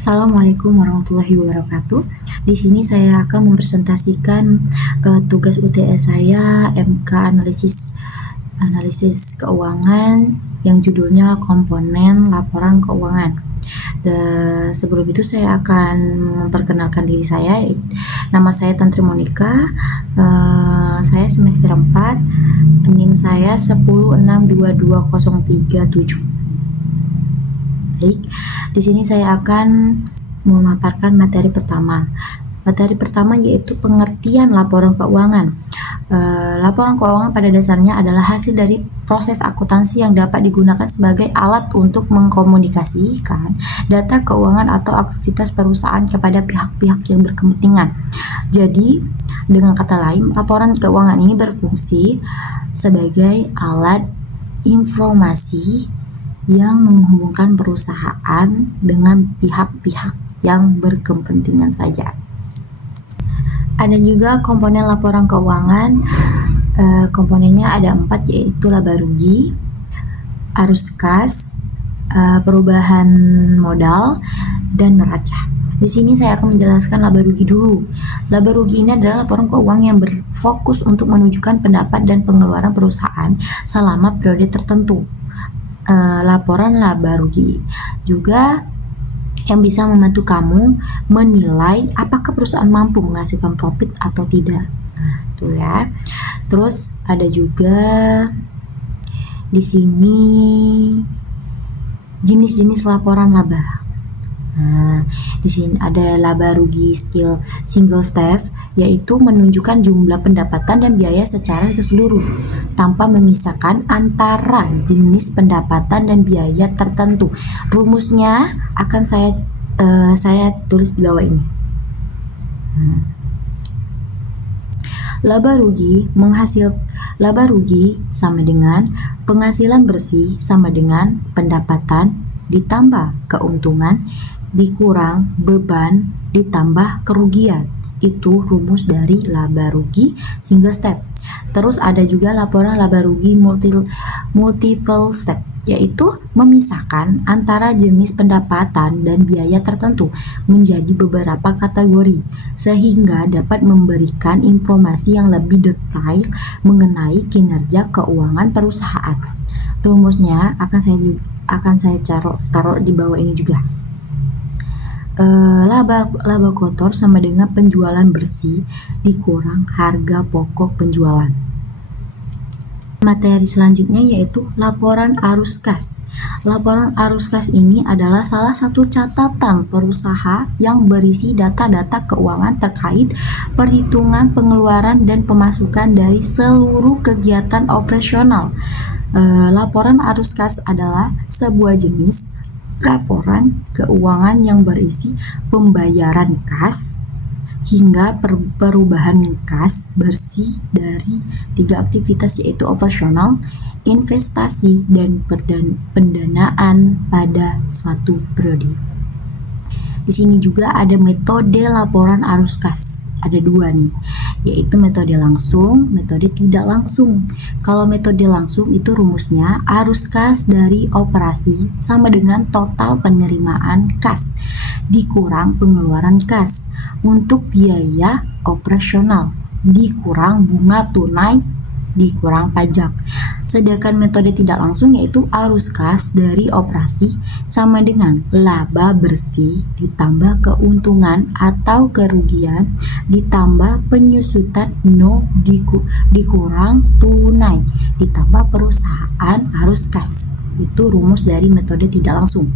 Assalamualaikum warahmatullahi wabarakatuh. Di sini saya akan mempresentasikan tugas UTS saya MK analisis keuangan yang judulnya komponen laporan keuangan. Sebelum itu saya akan memperkenalkan diri saya. Nama saya Tantri Monika. Saya semester 4. NIM saya 106220337. Baik, di sini saya akan memaparkan materi pertama. Materi pertama yaitu pengertian laporan keuangan. Laporan keuangan pada dasarnya adalah hasil dari proses akuntansi yang dapat digunakan sebagai alat untuk mengkomunikasikan data keuangan atau aktivitas perusahaan kepada pihak-pihak yang berkepentingan. Jadi, dengan kata lain, laporan keuangan ini berfungsi sebagai alat informasi yang menghubungkan perusahaan dengan pihak-pihak yang berkepentingan saja. Ada juga komponen laporan keuangan. Komponennya ada 4, yaitu laba rugi, arus kas, perubahan modal, dan neraca. Di sini saya akan menjelaskan laba rugi dulu. Laba rugi ini adalah laporan keuangan yang berfokus untuk menunjukkan pendapat dan pengeluaran perusahaan selama periode tertentu. Laporan laba rugi juga yang bisa membantu kamu menilai apakah perusahaan mampu menghasilkan profit atau tidak. Nah, itu ya. Terus ada juga di sini jenis-jenis laporan laba. Nah, di sini ada laba rugi single step, yaitu menunjukkan jumlah pendapatan dan biaya secara keseluruhan tanpa memisahkan antara jenis pendapatan dan biaya tertentu. Rumusnya akan saya tulis di bawah ini. Laba rugi sama dengan penghasilan bersih sama dengan pendapatan ditambah keuntungan dikurang beban ditambah kerugian. Itu rumus dari laba rugi single step. Terus ada juga laporan laba rugi multiple step, yaitu memisahkan antara jenis pendapatan dan biaya tertentu menjadi beberapa kategori sehingga dapat memberikan informasi yang lebih detail mengenai kinerja keuangan perusahaan. Rumusnya akan saya taruh di bawah ini juga. Laba kotor sama dengan penjualan bersih dikurang harga pokok penjualan. Materi selanjutnya yaitu laporan arus kas. Laporan arus kas ini adalah salah satu catatan perusahaan yang berisi data-data keuangan terkait perhitungan pengeluaran dan pemasukan dari seluruh kegiatan operasional. Laporan arus kas adalah sebuah jenis laporan keuangan yang berisi pembayaran kas hingga perubahan kas bersih dari 3 aktivitas, yaitu operasional, investasi, dan pendanaan pada suatu periode. Di sini juga ada metode laporan arus kas. Ada 2 nih, yaitu metode langsung, metode tidak langsung. Kalau metode langsung itu rumusnya arus kas dari operasi sama dengan total penerimaan kas dikurang pengeluaran kas untuk biaya operasional dikurang bunga tunai dikurang pajak. Sedangkan metode tidak langsung yaitu arus kas dari operasi sama dengan laba bersih ditambah keuntungan atau kerugian ditambah penyusutan dikurang tunai ditambah perusahaan arus kas. Itu rumus dari metode tidak langsung.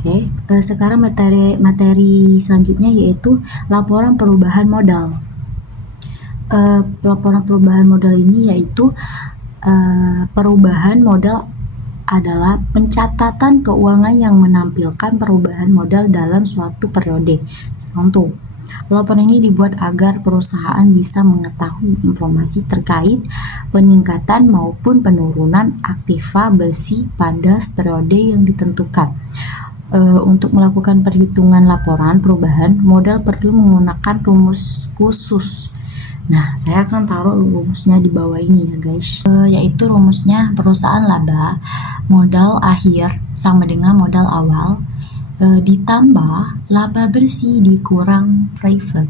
Oke, sekarang materi selanjutnya yaitu laporan perubahan modal. Laporan perubahan modal ini yaitu perubahan modal adalah pencatatan keuangan yang menampilkan perubahan modal dalam suatu periode tertentu. Laporan ini dibuat agar perusahaan bisa mengetahui informasi terkait peningkatan maupun penurunan aktiva bersih pada periode yang ditentukan. Untuk melakukan perhitungan laporan perubahan modal perlu menggunakan rumus khusus. Nah, saya akan taruh rumusnya di bawah ini ya guys, yaitu rumusnya perusahaan laba modal akhir sama dengan modal awal ditambah laba bersih dikurang private.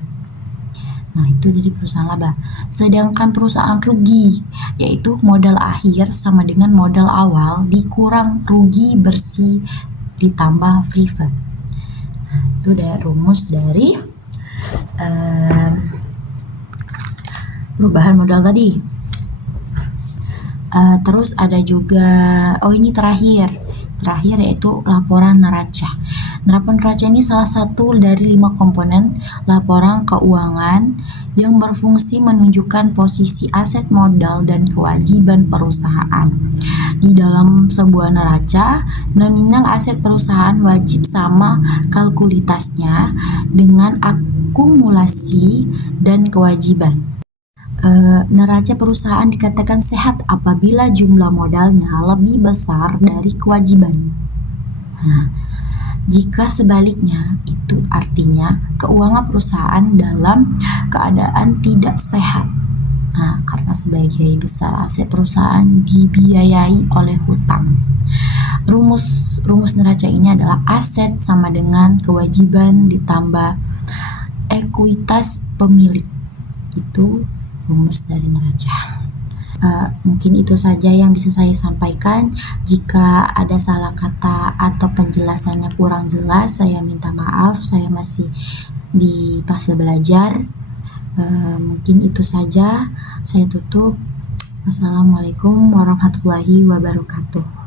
Nah, itu dari perusahaan laba. Sedangkan perusahaan rugi, yaitu modal akhir sama dengan modal awal dikurang rugi bersih ditambah private. Nah, itu udah rumus dari perubahan modal tadi. Terus ada juga, ini terakhir yaitu laporan neraca. Laporan neraca ini salah satu dari 5 komponen laporan keuangan yang berfungsi menunjukkan posisi aset modal dan kewajiban perusahaan. Di dalam sebuah neraca, nominal aset perusahaan wajib sama kalkulitasnya dengan akumulasi dan kewajiban. Neraca perusahaan dikatakan sehat apabila jumlah modalnya lebih besar dari kewajiban. Nah, jika sebaliknya, itu artinya keuangan perusahaan dalam keadaan tidak sehat. Nah, karena sebagai besar aset perusahaan dibiayai oleh hutang. Rumus neraca ini adalah aset sama dengan kewajiban ditambah ekuitas pemilik. Itu rumus dari neraca. Mungkin itu saja yang bisa saya sampaikan. Jika ada salah kata atau penjelasannya kurang jelas, saya minta maaf. Saya masih di fase belajar. Mungkin itu saja. Saya tutup. Wassalamualaikum warahmatullahi wabarakatuh.